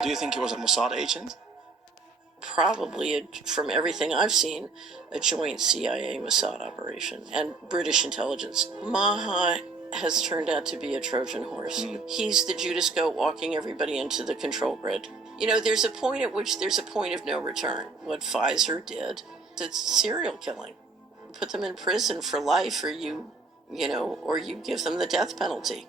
Do you think he was a Mossad agent? Probably, from everything I've seen, a joint CIA Mossad operation and British intelligence. Maha has turned out to be a Trojan horse. He's the Judas goat walking everybody into the control grid. There's a point at which there's a point of no return. What Pfizer did, it's serial killing. Put them in prison for life, or you give them the death penalty.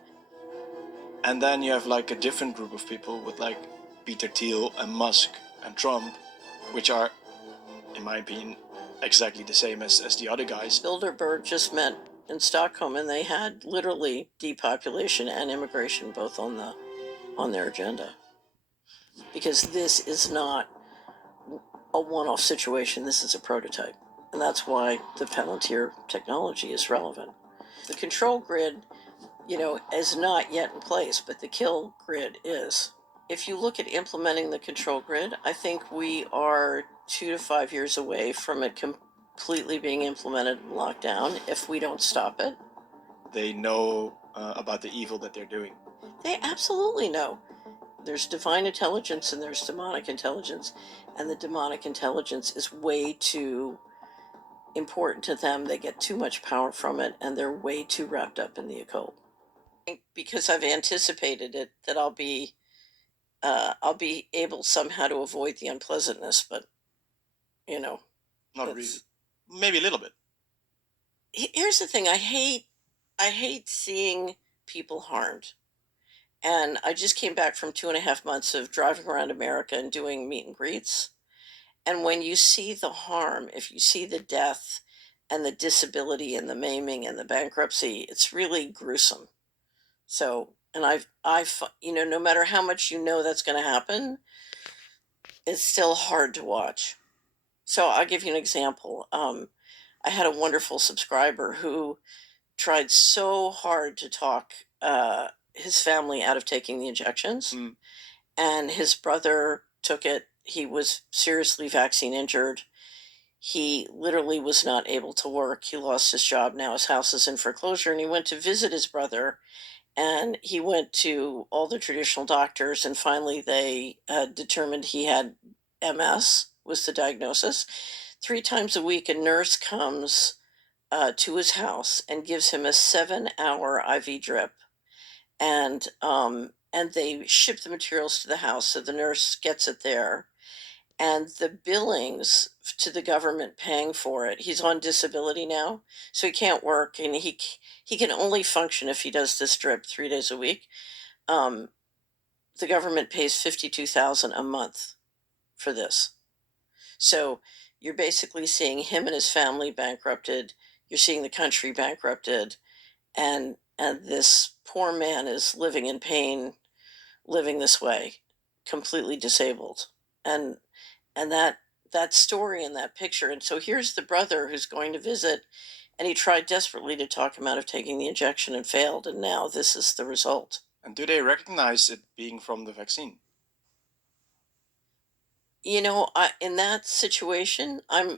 And then you have like a different group of people with like Peter Thiel and Musk and Trump, which are, in my opinion, exactly the same as the other guys. Bilderberg just met in Stockholm, and they had literally depopulation and immigration both on their agenda. Because this is not a one-off situation, this is a prototype. And that's why the Palantir technology is relevant. The control grid, is not yet in place, but the kill grid is. If you look at implementing the control grid, I think we are 2 to 5 years away from it completely being implemented and locked down if we don't stop it. They know about the evil that they're doing. They absolutely know. There's divine intelligence and there's demonic intelligence, and the demonic intelligence is way too important to them. They get too much power from it, and they're way too wrapped up in the occult. Because I've anticipated it, that I'll be able somehow to avoid the unpleasantness, but not really. Maybe a little bit. Here's the thing: I hate seeing people harmed. And I just came back from 2.5 months of driving around America and doing meet and greets. And when you see the harm, if you see the death and the disability and the maiming and the bankruptcy, it's really gruesome. So, and no matter how much that's going to happen, it's still hard to watch. So I'll give you an example. I had a wonderful subscriber who tried so hard to talk his family out of taking the injections, and his brother took it. He was seriously vaccine injured. He literally was not able to work. He lost his job. Now his house is in foreclosure, and he went to visit his brother, and he went to all the traditional doctors, and finally they determined he had MS, was the diagnosis. 3 times a week, a nurse comes to his house and gives him a 7-hour IV drip, and they ship the materials to the house, so the nurse gets it there, and the billings to the government paying for it. He's on disability now, so he can't work, and he can only function if he does this drip 3 days a week. The government pays $52,000 a month for this. So you're basically seeing him and his family bankrupted. You're seeing the country bankrupted, and this poor man is living in pain, living this way, completely disabled, and that story and that picture. And so here's the brother who's going to visit, and he tried desperately to talk him out of taking the injection and failed, and now this is the result. And do they recognize it being from the vaccine? In that situation, I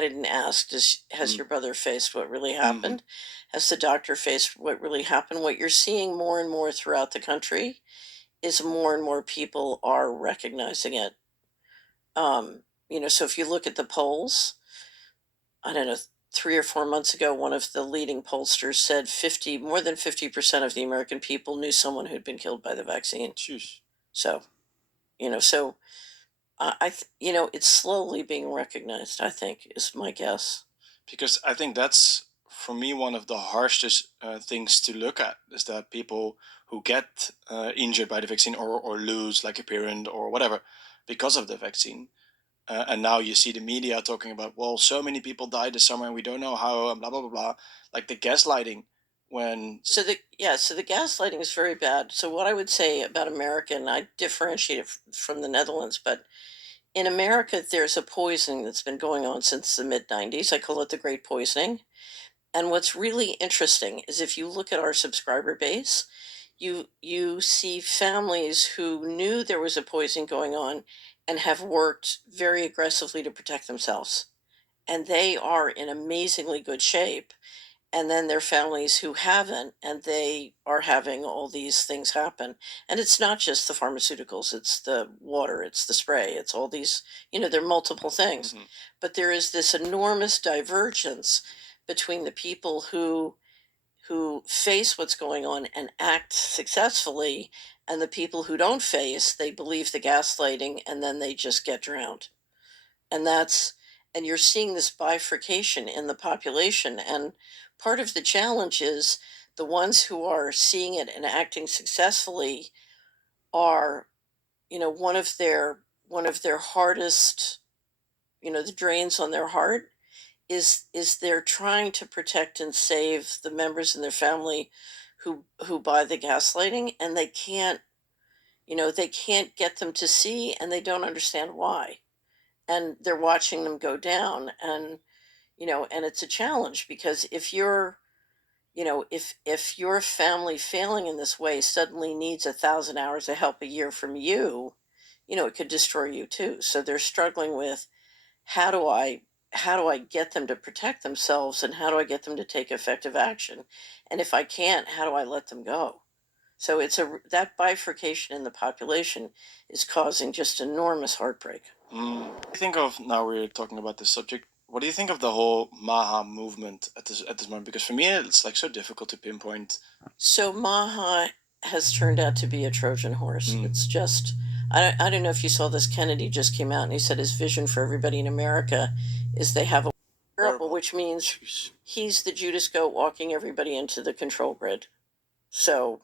didn't ask, has your brother faced what really happened? Has the doctor faced what really happened? What you're seeing more and more throughout the country is more and more people are recognizing it. So if you look at the polls, I don't know, 3 or 4 months ago, one of the leading pollsters said more than 50% of the American people knew someone who'd been killed by the vaccine. Jeez. So, it's slowly being recognized, I think, is my guess. Because I think that's, for me, one of the harshest things to look at, is that people who get injured by the vaccine or lose like a parent or whatever because of the vaccine. And now you see the media talking about, well, so many people died this summer and we don't know how, and blah, blah, blah, blah. Like the gaslighting when... So the gaslighting is very bad. So what I would say about America, and I differentiate it from the Netherlands, but in America, there's a poisoning that's been going on since the mid-90s. I call it the Great Poisoning. And what's really interesting is if you look at our subscriber base, you see families who knew there was a poisoning going on and have worked very aggressively to protect themselves. And they are in amazingly good shape. and then there are families who haven't, and they are having all these things happen. And it's not just the pharmaceuticals, it's the water, it's the spray, it's all these, there are multiple things. Hmm. But there is this enormous divergence between the people who face what's going on and act successfully, and the people who don't face, they believe the gaslighting and then they just get drowned. And that's and you're seeing this bifurcation in the population, and part of the challenge is the ones who are seeing it and acting successfully are, one of their hardest, the drains on their heart is they're trying to protect and save the members in their family who buy the gaslighting, and they can't get them to see, and they don't understand why, and they're watching them go down. And it's a challenge because if your family failing in this way suddenly needs 1,000 hours of help a year from you, it could destroy you too. So they're struggling with, how do I how do I get them to protect themselves, and how do I get them to take effective action? And if I can't, how do I let them go? So that bifurcation in the population is causing just enormous heartbreak. What do you think of, now we're talking about this subject? What do you think of the whole Maha movement at this moment? Because for me, it's like so difficult to pinpoint. So Maha has turned out to be a Trojan horse. Mm, It's just, I don't know if you saw this. Kennedy just came out and he said his vision for everybody in America is they have a wearable, wearable. which means Jeez. he's the Judas goat walking everybody into the control grid. So,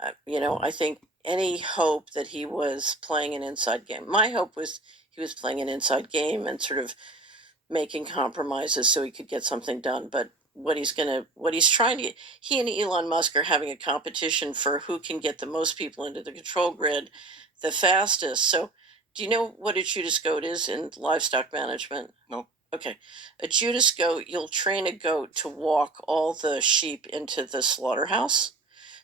I think any hope that he was playing an inside game. My hope was he was playing an inside game and sort of making compromises so he could get something done. But what he's trying to he and Elon Musk are having a competition for who can get the most people into the control grid the fastest. So, do you know what a Judas goat is in livestock management? No. Okay. A Judas goat, you'll train a goat to walk all the sheep into the slaughterhouse.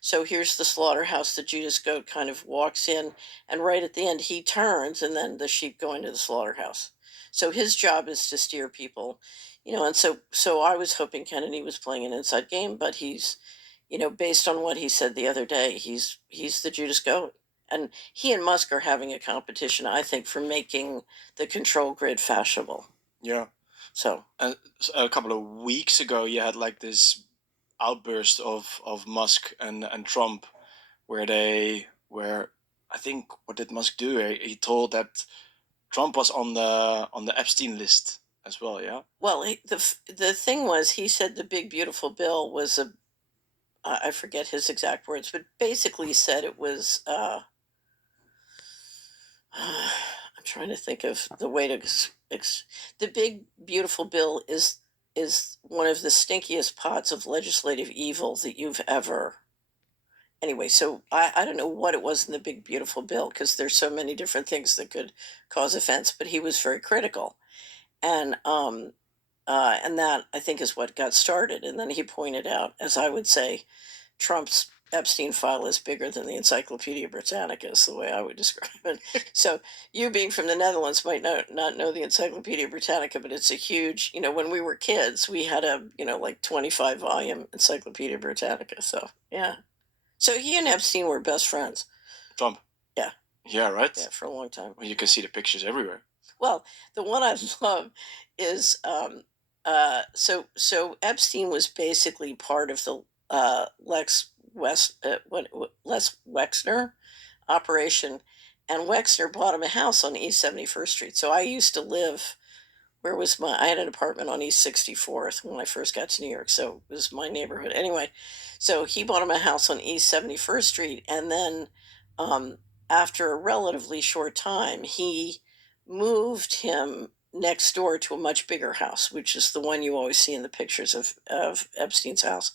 So here's the slaughterhouse. The Judas goat kind of walks in, and right at the end, he turns, and then the sheep go into the slaughterhouse. So his job is to steer people, and so I was hoping Kennedy was playing an inside game, but he's, based on what he said the other day, he's the Judas goat. And he and Musk are having a competition, I think, for making the control grid fashionable. Yeah. So, A couple of weeks ago, you had like this outburst of Musk and Trump, where I think, what did Musk do? He told that Trump was on the Epstein list as well. Yeah. well, the thing was, he said the big beautiful bill was I forget his exact words, but basically said it was. I'm trying to think of the way to. The big beautiful bill is one of the stinkiest pots of legislative evil that you've ever. Anyway, so I don't know what it was in the big beautiful bill, because there's so many different things that could cause offense, but he was very critical, and that, I think, is what got started. And then he pointed out, as I would say, Trump's Epstein file is bigger than the Encyclopedia Britannica, is the way I would describe it. So, you being from the Netherlands might not know the Encyclopedia Britannica, but it's a huge, when we were kids, we had a, like 25-volume Encyclopedia Britannica. So, yeah. So he and Epstein were best friends. Trump. Yeah. Yeah. Right. Yeah, for a long time. Well, you can see the pictures everywhere. Well, the one I love is so Epstein was basically part of the Les Wexner operation, and Wexner bought him a house on East 71st Street. So I used to live, I had an apartment on East 64th when I first got to New York, so it was my neighborhood. Anyway, so he bought him a house on East 71st Street, and then um, after a relatively short time, he moved him next door to a much bigger house, which is the one you always see in the pictures of Epstein's house.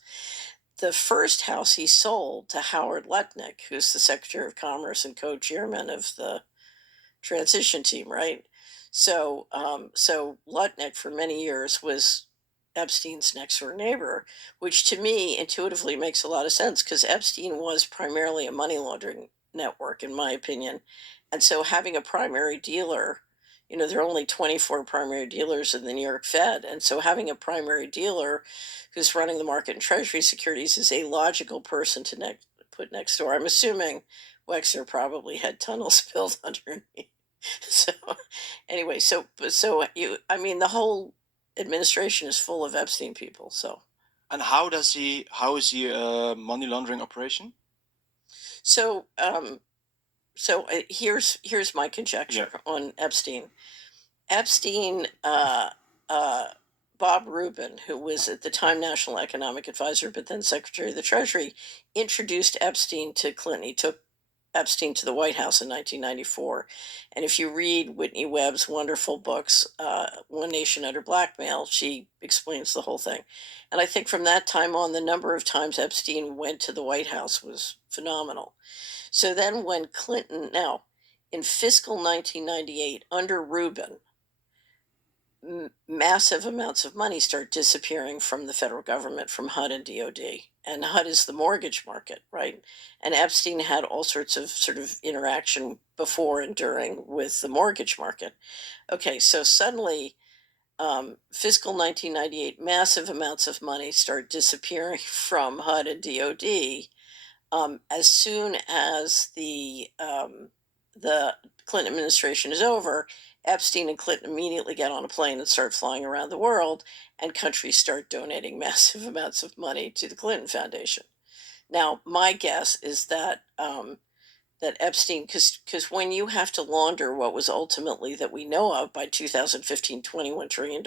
The first house he sold to Howard Lutnick, who's the Secretary of Commerce and co-chairman of the transition team, right? So Lutnick for many years was Epstein's next door neighbor, which to me intuitively makes a lot of sense, because Epstein was primarily a money laundering network, in my opinion. And so having a primary dealer, there are only 24 primary dealers in the New York Fed. And so having a primary dealer who's running the market in Treasury securities is a logical person to put next door. I'm assuming Wexner probably had tunnels built underneath. So anyway, I mean, the whole administration is full of Epstein people. So, And how is he money laundering operation? so, here's my Yeah. conjecture on Epstein. Epstein, Bob Rubin, who was at the time National Economic Advisor, but then Secretary of the Treasury, introduced Epstein to Clinton. He took Epstein to the White House in 1994. And if you read Whitney Webb's wonderful books, One Nation Under Blackmail, she explains the whole thing. And I think from that time on, the number of times Epstein went to the White House was phenomenal. So then when Clinton, now in fiscal 1998, under Rubin, massive amounts of money start disappearing from the federal government, from HUD and DOD. And HUD is the mortgage market, right? And Epstein had all sorts of sort of interaction before and during with the mortgage market. Okay, so suddenly, fiscal 1998, massive amounts of money start disappearing from HUD and DOD. As soon as the Clinton administration is over, Epstein and Clinton immediately get on a plane and start flying around the world, and countries start donating massive amounts of money to the Clinton Foundation. Now, my guess is that Epstein, because when you have to launder what was ultimately, that we know of by 2015, $21 trillion,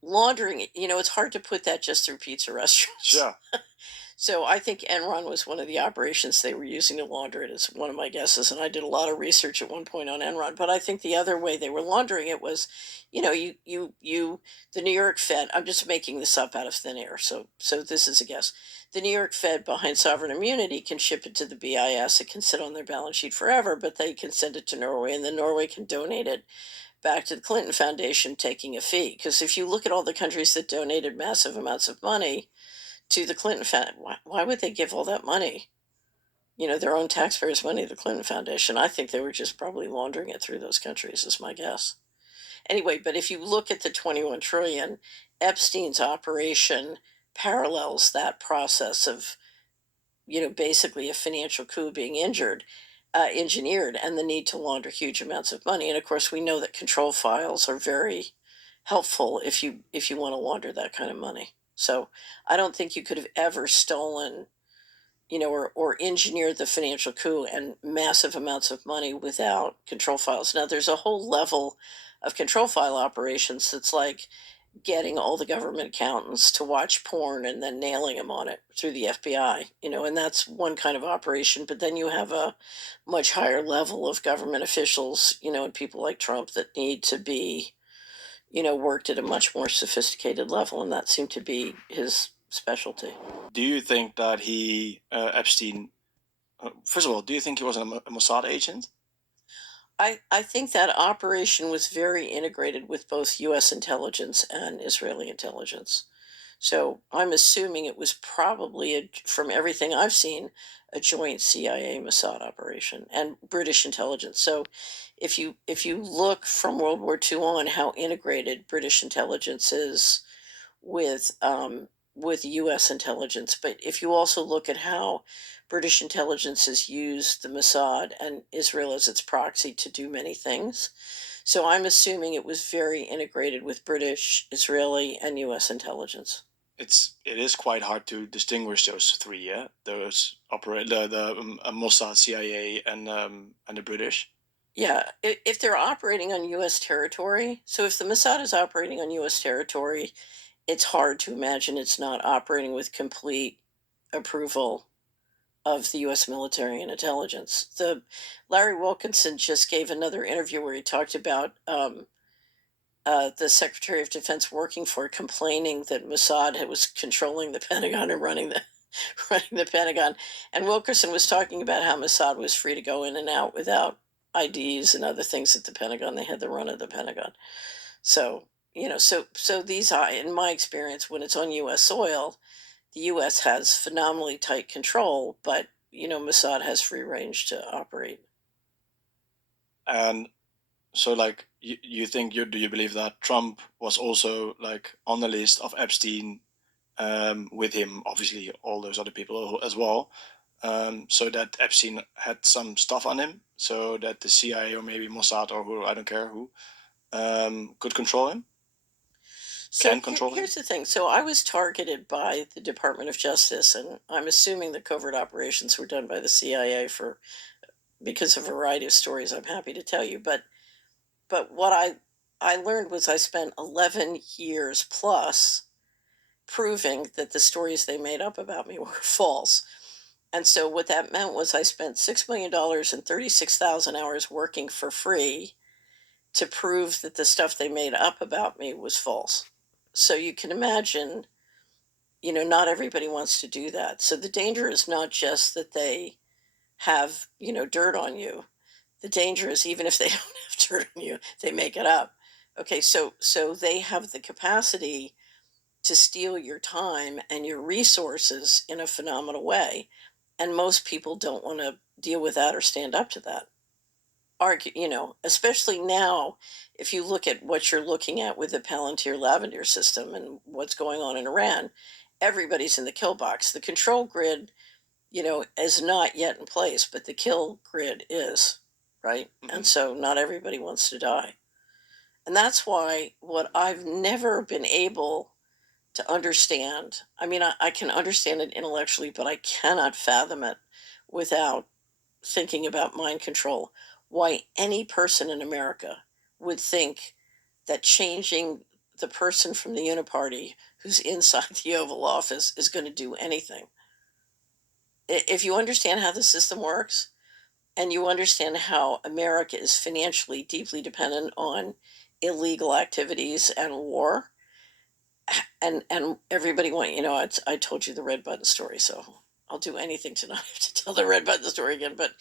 laundering it, it's hard to put that just through pizza restaurants. Yeah. So I think Enron was one of the operations they were using to launder it, is one of my guesses. And I did a lot of research at one point on Enron. But I think the other way they were laundering it was, the New York Fed. I'm just making this up out of thin air. So this is a guess. The New York Fed, behind sovereign immunity, can ship it to the BIS. It can sit on their balance sheet forever, but they can send it to Norway, and then Norway can donate it back to the Clinton Foundation, taking a fee. Because if you look at all the countries that donated massive amounts of money to the Clinton Foundation, why would they give all that money? Their own taxpayers' money to the Clinton Foundation. I think they were just probably laundering it through those countries, is my guess. Anyway, but if you look at the 21 trillion, Epstein's operation parallels that process of, basically a financial coup being engineered, and the need to launder huge amounts of money. And of course, we know that control files are very helpful if you want to launder that kind of money. So I don't think you could have ever stolen, or engineered the financial coup and massive amounts of money without control files. Now, there's a whole level of control file operations that's like getting all the government accountants to watch porn and then nailing them on it through the FBI, and that's one kind of operation. But then you have a much higher level of government officials, and people like Trump that need to be, worked at a much more sophisticated level, and that seemed to be his specialty. Do you think that Epstein, first of all, do you think he was a Mossad agent? I think that operation was very integrated with both U.S. intelligence and Israeli intelligence. So I'm assuming it was probably, from everything I've seen, a joint CIA Mossad operation and British intelligence. So if you look from World War II on, how integrated British intelligence is with U.S. intelligence, but if you also look at how British intelligence has used the Mossad and Israel as its proxy to do many things, so I'm assuming it was very integrated with British, Israeli, and U.S. intelligence. It is quite hard to distinguish those three. Yeah, those operate the Mossad, CIA, and the British. Yeah, if they're operating on U.S. territory, so if the Mossad is operating on U.S. territory, it's hard to imagine it's not operating with complete approval of the U.S. military and intelligence. The Larry Wilkinson just gave another interview where he talked about the Secretary of Defense working for, complaining that Mossad was controlling the Pentagon and running the running the Pentagon. And Wilkerson was talking about how Mossad was free to go in and out without IDs and other things at the Pentagon. They had the run of the Pentagon. So, so these are, in my experience, when it's on U.S. soil, the U.S. has phenomenally tight control, but Mossad has free range to operate. And So like you think do you believe that Trump was also like on the list of Epstein, with him obviously all those other people as well, so that Epstein had some stuff on him, so that the CIA or maybe Mossad or who, I don't care who, could control him, So can control him. here's the thing. So I was targeted by the Department of Justice, and I'm assuming the covert operations were done by the CIA for because of a variety of stories I'm happy to tell you. But what I learned was I spent 11 years plus proving that the stories they made up about me were false. And so what that meant was I spent $6 million and 36,000 hours working for free to prove that the stuff they made up about me was false. So you can imagine, not everybody wants to do that. So the danger is not just that they have, dirt on you. The danger is even if they don't have dirt on you, they make it up. Okay, so they have the capacity to steal your time and your resources in a phenomenal way. And most people don't want to deal with that or stand up to that. Argue, especially now, if you look at what you're looking at with the Palantir Lavender system and what's going on in Iran, everybody's in the kill box. The control grid, is not yet in place, but the kill grid is, right? And Hmm. so not everybody wants to die. And that's why what I've never been able to understand. I mean, I can understand it intellectually, but I cannot fathom it without thinking about mind control. Why any person in America would think that changing the person from the Uniparty who's inside the Oval Office is going to do anything. If you understand how the system works and you understand how America is financially deeply dependent on illegal activities and war, and everybody want I told you the red button story, so I'll do anything to not have to tell the red button story again. But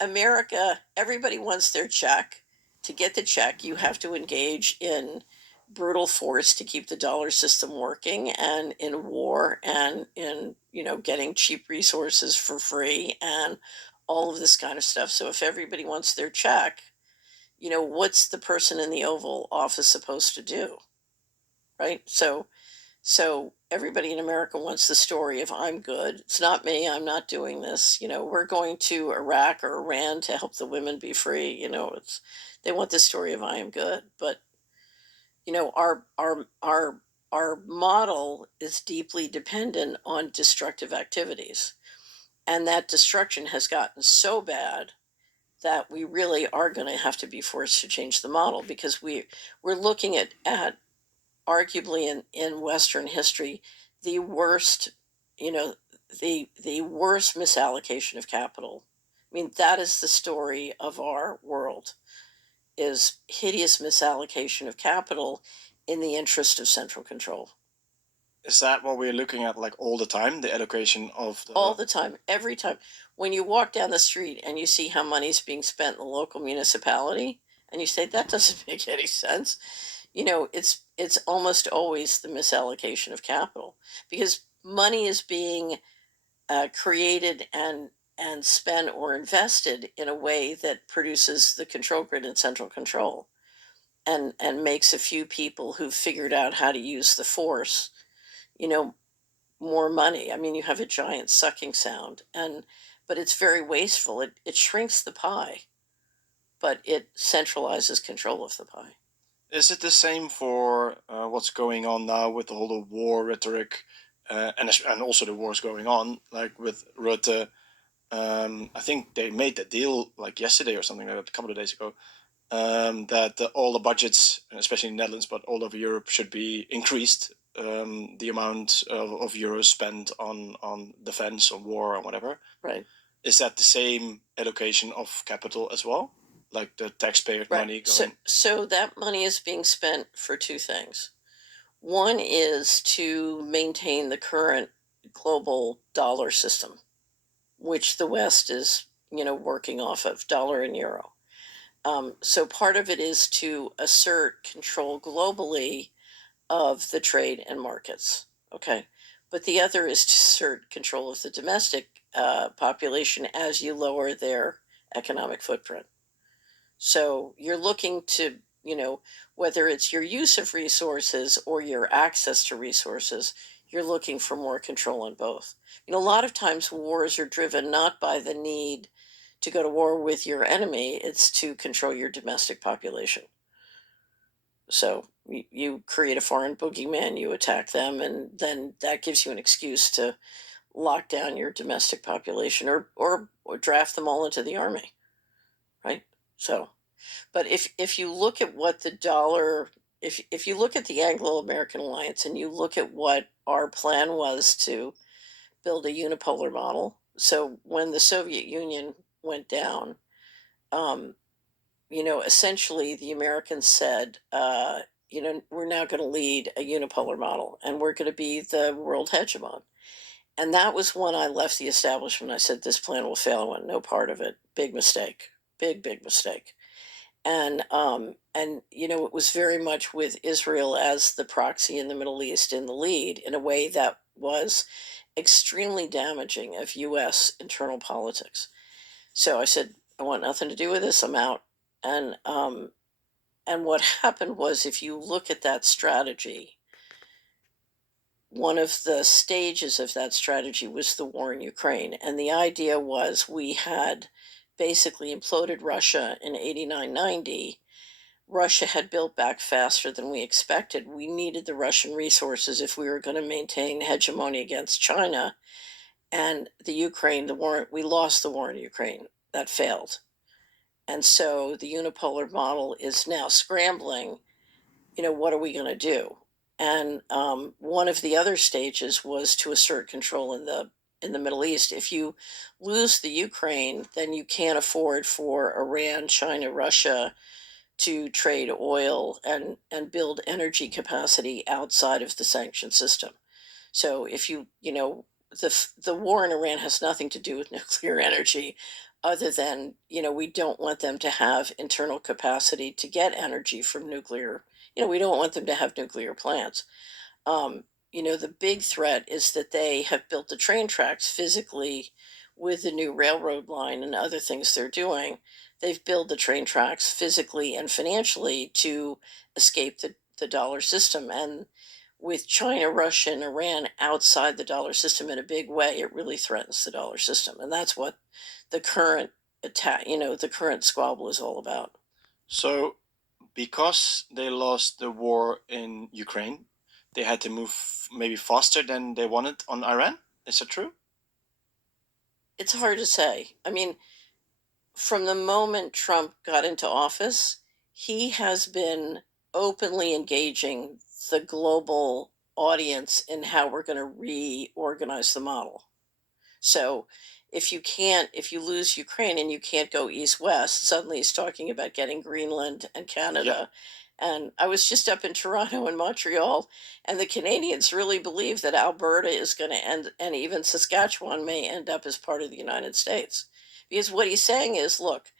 America, everybody wants their check. To get the check, you have to engage in brutal force to keep the dollar system working, and in war, and in getting cheap resources for free, and all of this kind of stuff. So if everybody wants their check, what's the person in the Oval Office supposed to do, right? So everybody in America wants the story of I'm good. It's not me. I'm not doing this. We're going to Iraq or Iran to help the women be free. It's they want the story of I am good. But our model is deeply dependent on destructive activities, and that destruction has gotten so bad that we really are going to have to be forced to change the model, because we're looking at arguably in Western history, the worst, you know, the worst misallocation of capital. I mean, that is the story of our world, is hideous misallocation of capital in the interest of central control. Is that what we're looking at like all the time? The allocation of All the. the time, every time. When you walk down the street and you see how money's being spent in the local municipality, and you say that doesn't make any sense, it's almost always the misallocation of capital, because money is being created and spent or invested in a way that produces the control grid and central control, and makes a few people who've figured out how to use the force, you know more money. I mean, you have a giant sucking sound, but it's very wasteful. It shrinks the pie, but it centralizes control of the pie. Is it the same for what's going on now with the whole war rhetoric, and also the wars going on, like with Rutte? I think they made the deal like yesterday or something like that, a couple of days ago, that all the budgets, especially in the Netherlands, but all over Europe, should be increased. The amount of euros spent on defense, on war, or whatever. Right. Is that the same allocation of capital as well? Like the taxpayer Right. money So going. so that money is being spent for two things. One is to maintain the current global dollar system, which the West is, working off of dollar and euro. So part of it is to assert control globally of the trade and markets. Okay. But the other is to assert control of the domestic population as you lower their economic footprint. So you're looking to, whether it's your use of resources or your access to resources, you're looking for more control on both. A lot of times wars are driven not by the need to go to war with your enemy, it's to control your domestic population. So you create a foreign boogeyman, you attack them, and then that gives you an excuse to lock down your domestic population, or draft them all into the army, right? So, but if you look at what the dollar, if you look at the Anglo-American alliance and you look at what our plan was to build a unipolar model. So when the Soviet Union went down, um, essentially the Americans said, we're now going to lead a unipolar model and we're going to be the world hegemon. And that was when I left the establishment. I said, this plan will fail. I want no part of it. Big mistake. Big mistake. And it was very much with Israel as the proxy in the Middle East in the lead in a way that was extremely damaging of US internal politics. So I said, I want nothing to do with this. I'm out. And what happened was, if you look at that strategy, one of the stages of that strategy was the war in Ukraine. And the idea was, we had basically imploded Russia in 89, 90. Russia had built back faster than we expected. We needed the Russian resources if we were going to maintain hegemony against China. And the war, we lost the war in Ukraine. That failed. And so the unipolar model is now scrambling. What are we going to do? And one of the other stages was to assert control in the Middle East. If you lose the Ukraine, then you can't afford for Iran, China, Russia to trade oil and build energy capacity outside of the sanction system. So if the war in Iran has nothing to do with nuclear energy, other than we don't want them to have internal capacity to get energy from nuclear. We don't want them to have nuclear plants. um, the big threat is that they have built the train tracks physically with the new railroad line and other things they're doing. They've built the train tracks physically and financially to escape the dollar system. And with China, Russia, and Iran outside the dollar system in a big way, it really threatens the dollar system. And that's what the current the current squabble is all about. So, because they lost the war in Ukraine, they had to move maybe faster than they wanted on Iran. Is that true? It's hard to say. I mean, from the moment Trump got into office, he has been openly engaging the global audience in how we're going to reorganize the model. So if you lose Ukraine and you can't go east west, suddenly he's talking about getting Greenland and Yeah. Canada. And I was just up in Toronto and Montreal, and the Canadians really believe that Alberta is going to end, and even Saskatchewan may end up as part of the United States. Because what he's saying is, look,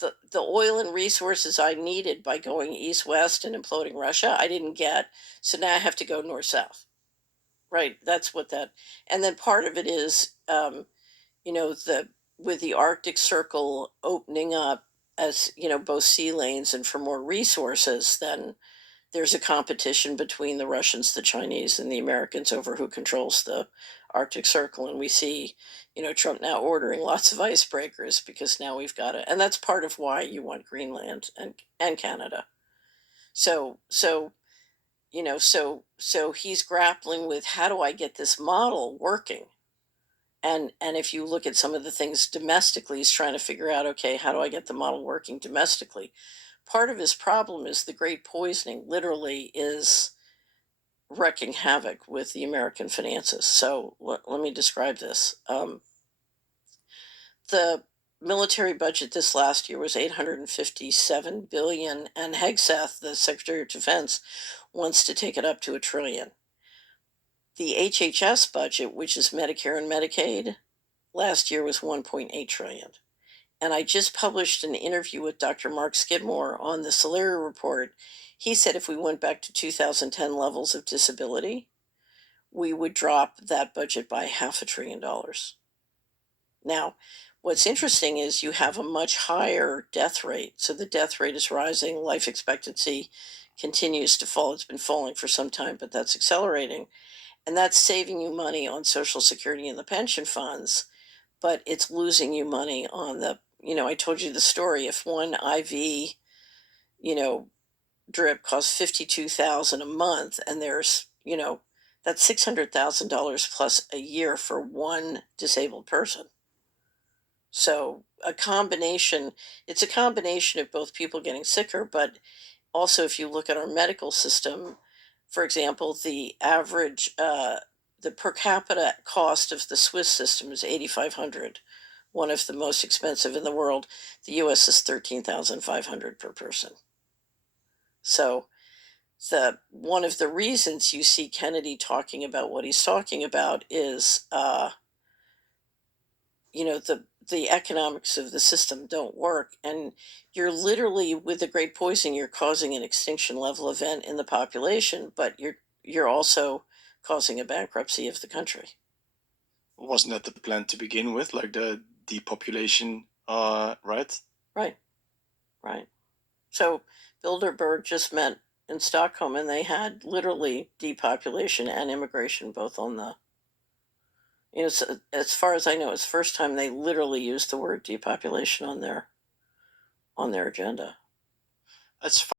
the oil and resources I needed by going east west and imploding Russia, I didn't get. So now I have to go north south. Right. That's what that. And then part of it is, the with the Arctic Circle opening up, as both sea lanes and for more resources, then there's a competition between the Russians, the Chinese, and the Americans over who controls the Arctic Circle. And we see, Trump now ordering lots of icebreakers because now we've got it. And that's part of why you want Greenland and Canada. So he's grappling with, how do I get this model working? And if you look at some of the things domestically, he's trying to figure out, okay, how do I get the model working domestically? Part of his problem is the great poisoning literally is wreaking havoc with the American finances. So let me describe this. The military budget this last year was 857 billion, and Hegseth, the Secretary of Defense, wants to take it up to $1 trillion. The HHS budget, which is Medicare and Medicaid, last year was 1.8 trillion. And I just published an interview with Dr. Mark Skidmore on the Solari report. He said if we went back to 2010 levels of disability, we would drop that budget by $500 billion. Now, what's interesting is you have a much higher death rate. So the death rate is rising, life expectancy continues to fall. It's been falling for some time, but that's accelerating. And that's saving you money on Social Security and the pension funds, but it's losing you money on the, I told you the story. If one IV, you know, drip costs 52,000 a month, and that's $600,000 plus a year for one disabled person. So it's a combination of both people getting sicker, but also if you look at our medical system, for example, the per capita cost of the Swiss system is 8,500, one of the most expensive in the world. The US is 13,500 per person. So the one of the reasons you see Kennedy talking about what he's talking about is the economics of the system don't work, and you're literally, with the great poison, you're causing an extinction level event in the population, but you're also causing a bankruptcy of the country. Wasn't that the plan to begin with, like the depopulation, right? Right, right. So Bilderberg just met in Stockholm, and they had literally depopulation and immigration both on the, so as far as I know, it's the first time they literally used the word depopulation on their agenda. That's